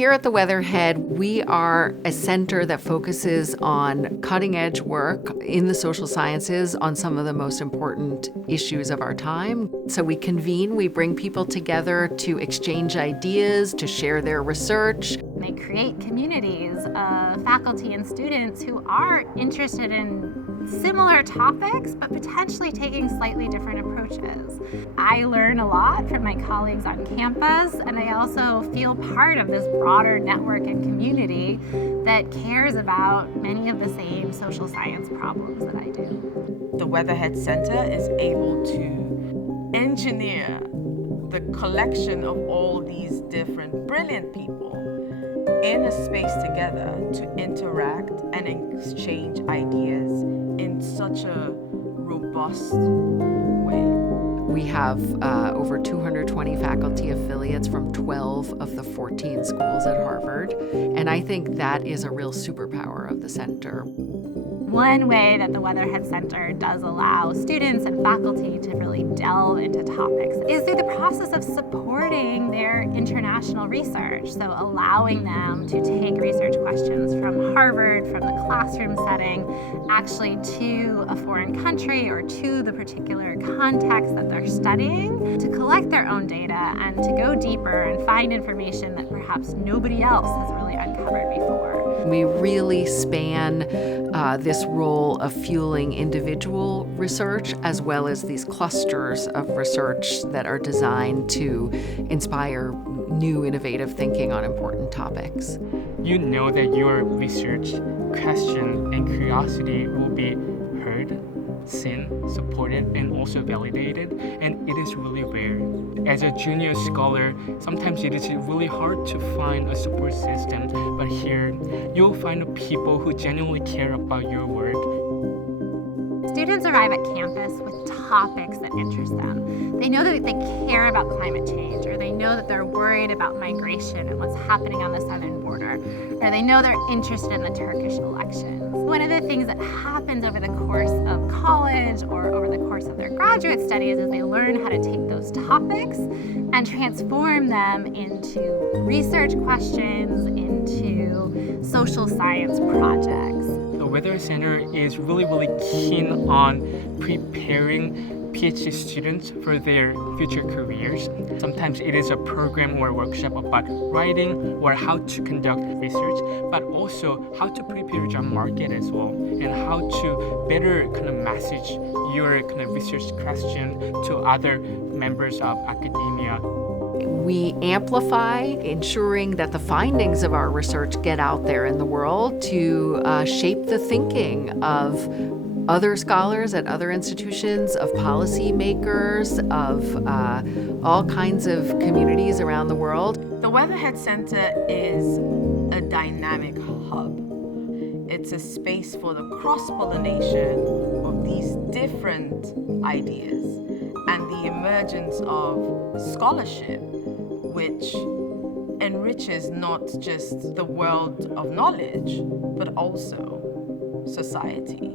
here at the Weatherhead, we are a center that focuses on cutting-edge work in the social sciences on some of the most important issues of our time. So we convene, we bring people together to exchange ideas, to share their research. They create communities of faculty and students who are interested in similar topics, but potentially taking slightly different approaches. I learn a lot from my colleagues on campus, and I also feel part of this broader network and community that cares about many of the same social science problems that I do. The Weatherhead Center is able to engineer the collection of all these different brilliant people in a space together to interact and exchange ideas in such a robust way. We have over 220 faculty affiliates from 12 of the 14 schools at Harvard, and I think that is a real superpower of the center. One way that the Weatherhead Center does allow students and faculty to really delve into topics is through the process of supporting their international research. So allowing them to take research questions from Harvard, from the classroom setting, actually to a foreign country or to the particular context that they're studying, to collect their own data and to go deeper and find information that perhaps nobody else has really uncovered before. We really span this role of fueling individual research as well as these clusters of research that are designed to inspire new innovative thinking on important topics. You know that your research question and curiosity will be heard, seen, supported, and also validated, and it is really rare. As a junior scholar, sometimes it is really hard to find a support system, but here you'll find people who genuinely care about your work. Students arrive at campus with topics that interest them. They know that they care about climate change, or they know that they're worried about migration and what's happening on the southern border, or they know they're interested in the Turkish elections. One of the things that happens over the course of college or over the course of their graduate studies is they learn how to take those topics and transform them into research questions, into social science projects. The Weatherhead Center is really keen on preparing PhD students for their future careers. Sometimes it is a program or a workshop about writing or how to conduct research, but also how to prepare your job market as well, and how to better kind of message your kind of research question to other members of academia. We amplify, ensuring that the findings of our research get out there in the world to shape the thinking of other scholars at other institutions, of policymakers, of all kinds of communities around the world. The Weatherhead Center is a dynamic hub. It's a space for the cross-pollination of these different ideas and the emergence of scholarship, which enriches not just the world of knowledge, but also society.